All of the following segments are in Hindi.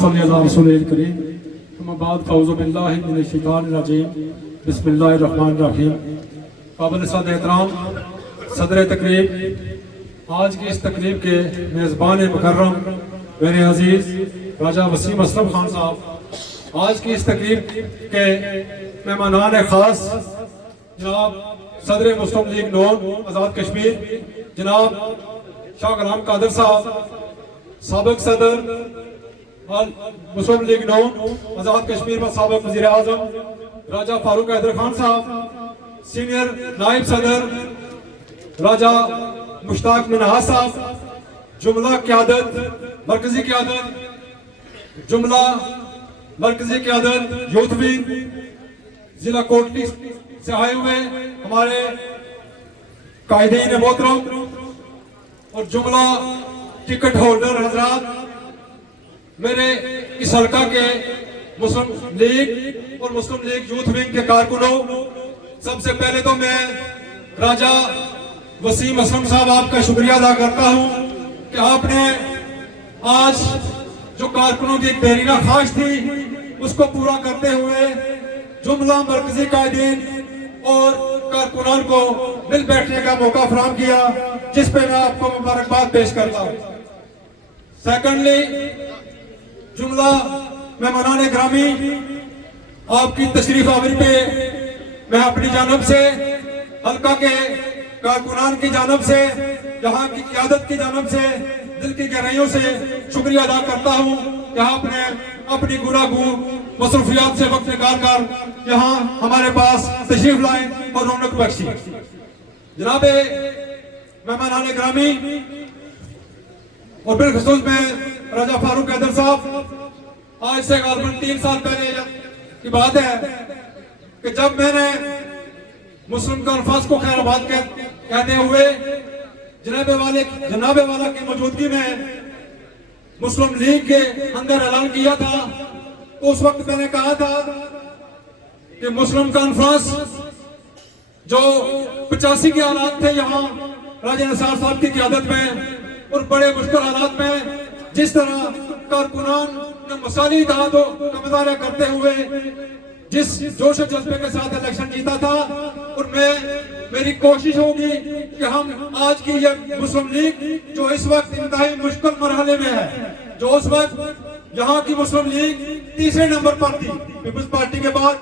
काबिल सद एहतराम सदर तकरीब, आज की इस तकरीब के मेज़बान मुकर्रम मेरे अजीज़ राजा वसीम असलम खान साहब, आज की इस तकरीब के मेहमानान ख़ास जनाब सदर मुस्लिम लीग नून आज़ाद कश्मीर जनाब शाह गुलाम कादर साहब, साबिक़ सदर मुस्लिम लीग नून आज़ाद कश्मीर व साबिक़ वज़ीर आज़म राजा फारूक हैदर खान साहब, सीनियर नायब सदर राजा मुश्ताक मिनहास साहब, जुमला क़यादत मरकजी क़यादत, जुमला मरकजी क़यादत यूथ विंग जिला कोटली से आए हुए हमारे कायदीन मोहतरम और जुमला टिकट होल्डर हजरात, मेरे इस हल्का के मुस्लिम लीग और मुस्लिम लीग यूथ विंग के कारकुनों, सबसे पहले तो मैं राजा वसीम असलम साहब आपका शुक्रिया अदा करता हूं कि आपने आज जो कारकुनों की एक देरीना ख्वाहिश थी उसको पूरा करते हुए जुमला मरकजी कायदीन और कारकुनान को मिल बैठने का मौका फराहम किया, जिस पे मैं आपको मुबारकबाद पेश करता हूं। सेकंडली, जुमला मेहमानान ग्रामी, आपकी तशरीफ आवरी पे मैं अपनी जानब से, हल्का के कारकुनान की जानब से, यहाँ की क़यादत की जानब से दिल की गहराइयों से शुक्रिया अदा करता हूँ कि आपने अपनी गुनागू मसरूफियात से वक्त निकाल कर यहाँ हमारे पास तशरीफ लाए और रौनक बख्शी। जनाबे मेहमानान ग्रामी और बिलखुसूस में राजा फारूक हैदर साहब, आज से गालबन 3 साल पहले की बात है कि जब मैंने मुस्लिम कॉन्फ्रेंस को खैराबाद कहते हुए जनाबे वाला की मौजूदगी में मुस्लिम लीग के अंदर ऐलान किया था, तो उस वक्त मैंने कहा था कि मुस्लिम कॉन्फ्रेंस जो 85 के हालात थे यहाँ राजा निसार साहब की क़यादत में और बड़े मुश्किल हालात में जिस तरह कारकुनान ने मसाली इत्तेहादों का मुजाहरा करते हुए जिस जोश और जज्बे के साथ इलेक्शन जीता था, और मेरी कोशिश होगी कि हम आज की ये मुस्लिम लीग जो इस वक्त इंतहाई मुश्किल मरहले में है, जो उस वक्त यहाँ की मुस्लिम लीग तीसरे नंबर पर थी, पीपल्स पार्टी के बाद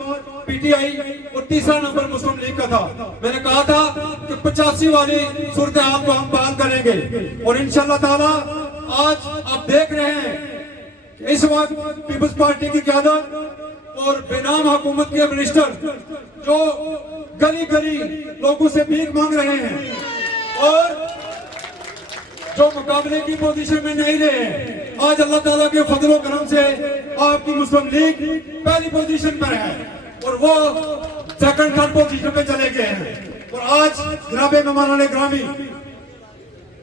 पीटीआई और तीसरा नंबर मुस्लिम लीग का था, मैंने कहा था कि 85 वाली सूरत हाल को हम बहाल करेंगे। और इंशाअल्लाह ताला आज आप देख रहे हैं कि इस वक्त पीपल्स पार्टी की क़यादत और बेनाम हुकूमत के मिनिस्टर जो गली गली लोगों से भीख मांग रहे हैं और जो मुकाबले की पोजीशन में नहीं रहे, आज अल्लाह ताला के फजल व करम से आपकी मुस्लिम लीग पहली पोजीशन पर है और वो सेकंड थर्ड पोजीशन पे चले गए हैं। और आज जनाबे मेहमानान ग्रामी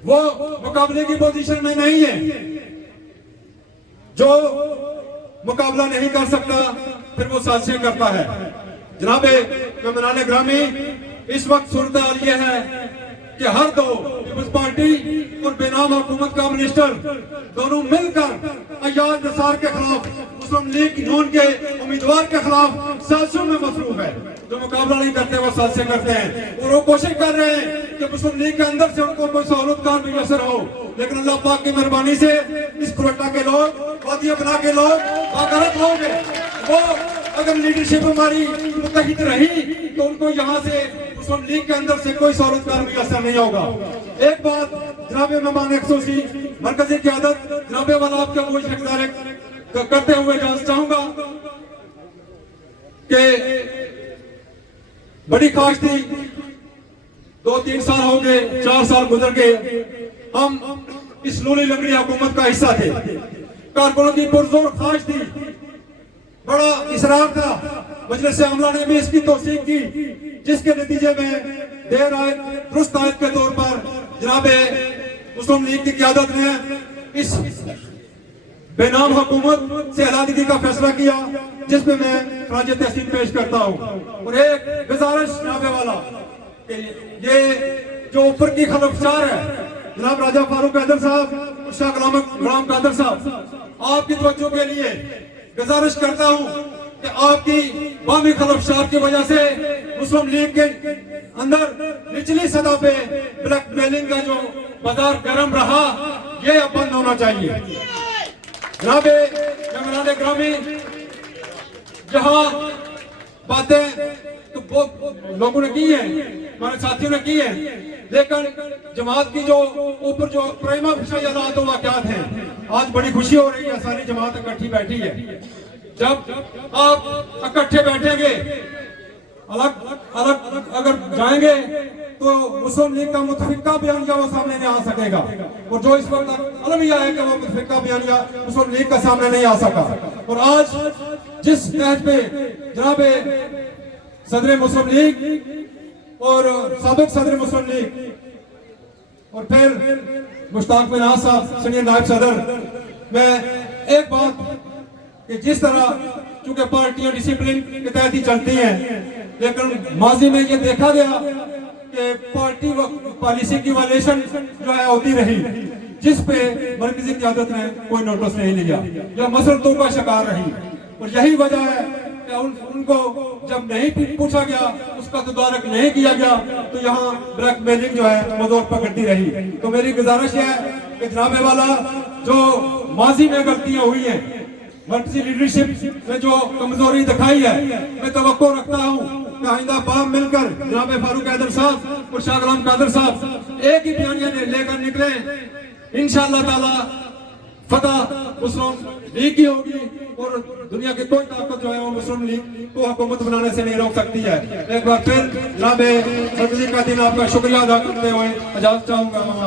वो मुकाबले की पोजीशन में नहीं है, जो मुकाबला नहीं कर सकता फिर वो साजिशें करता है। जनाबे मेहमानान ग्रामी, इस वक्त सूरत हाल ये है कि हर दो पीपल्स पार्टी और बेनाम हुकूमत का मिनिस्टर दोनों मिलकर अय्याज निसार के खिलाफ, मुस्लिम लीग नून के उम्मीदवार के खिलाफ साजिशों में मसरूफ है। जो मुकाबला नहीं करते वो साजिशें करते हैं और वो कोशिश कर रहे हैं कि मुस्लिम लीग के अंदर से उनको कोई सहूलतकार मुयसर हो, लेकिन अल्लाह पाक की मेहरबानी से इस कुरट्टा के लोग, वादिया बना के लोग, बागरत लोग हैं, वो अगर लीडरशिप हमारी मुत्तहिद रही तो उनको यहाँ से मुस्लिम लीग के अंदर से कोई सहूलतकार मुयसर नहीं होगा। एक बात जनाबे मेहमान अफसोसी मरकजी क़यादत जनाबे वाला आपके मुझे गुजारिश करते हुए जानना चाहूंगा कि बड़ी ख्वाहिश थी, 2-3 साल हो गए, 4 साल गुजर गए, हम इस लूली लंगड़ी हुकूमत का हिस्सा थे, कारकुनों की पुरजोर ख्वाहिश थी, बड़ा इसरार था, मजलिस आमला ने भी इसकी तौसीक की, जिसके नतीजे में देर आयत दुरुस्त आयत के तौर पर जनाबे मुस्लिम लीग की क़यादत ने इस बेनाम हुकूमत से अलहदगी का फैसला किया, जिसमें मैं खराज तहसीन पेश करता हूँ। और एक गुजारिश जनाबे वाला कि ये जो ऊपर की खलफचार है जनाब राजा फारूक हैदर साहब और शाह गुलाम कादर साहब, आपकी तवज्जो के लिए गुजारिश करता हूं कि आपकी बामी खलफशार की वजह से मुस्लिम लीग के अंदर निचली सतह पे ब्लैकमेलिंग का जो बाजार गर्म रहा, ये अब बंद होना चाहिए। जनाबे मेहमान ग्रामी, जहां बातें तो बहुत लोगों ने की है, हमारे साथियों ने की है, लेकिन जमात की जो ऊपर जो प्रेमा विषयात वाकयात हैं, आज बड़ी खुशी हो रही है, सारी जमात इकट्ठी बैठी है। जब आप इकट्ठे बैठेंगे, अलग अलग अगर जाएंगे तो मुस्लिम लीग का मुतफिका बयानिया वो सामने नहीं आ सकेगा, और जो इस वक्त अलमिया है कि वो मुतफिका बयानिया मुस्लिम लीग का सामने नहीं आ सका। और आज जिस नहज पे जनाबे सदर मुस्लिम लीग और साबिक सदर मुस्लिम लीग और फिर मुश्ताक मिन्हाज साहब सीनियर नायब सदर, मैं एक बात कि जिस तरह चूंकि पार्टियां डिसिप्लिन के तहत ही चलती हैं, लेकिन माजी में ये देखा गया कि पार्टी पॉलिसी की वायलेशन जो है होती रही, जिस पे मरकजी क़यादत ने कोई नोटिस नहीं लिया या मसलतों का शिकार रही। और यही वजह है कि उनको जब नहीं पूछा गया, उसका तदारक नहीं किया गया, तो यहाँ ब्लैकमेलिंग जो है वो जोर पकड़ती रही। तो मेरी गुजारिश है कि जनाबे वाला जो माजी में गलतियां हुई हैं, मर्कजी लीडरशिप में जो कमजोरी दिखाई है, मैं तवक्को रखता हूँ कि आइंदा बाप मिलकर जनाब फारूक हैदर साहब और शाह गुलाम कादर साहब एक ही बयानिया लेकर निकले, इंशाअल्लाह ताला फतह मुस्लिम लीग की होगी और दुनिया की कोई ताकत जो है वो मुस्लिम लीग को हुकूमत बनाने से नहीं रोक सकती है। एक बार फिर जनाब मरकजी का दिन आपका शुक्रिया अदा करते हुए इजाजत चाहूंगा।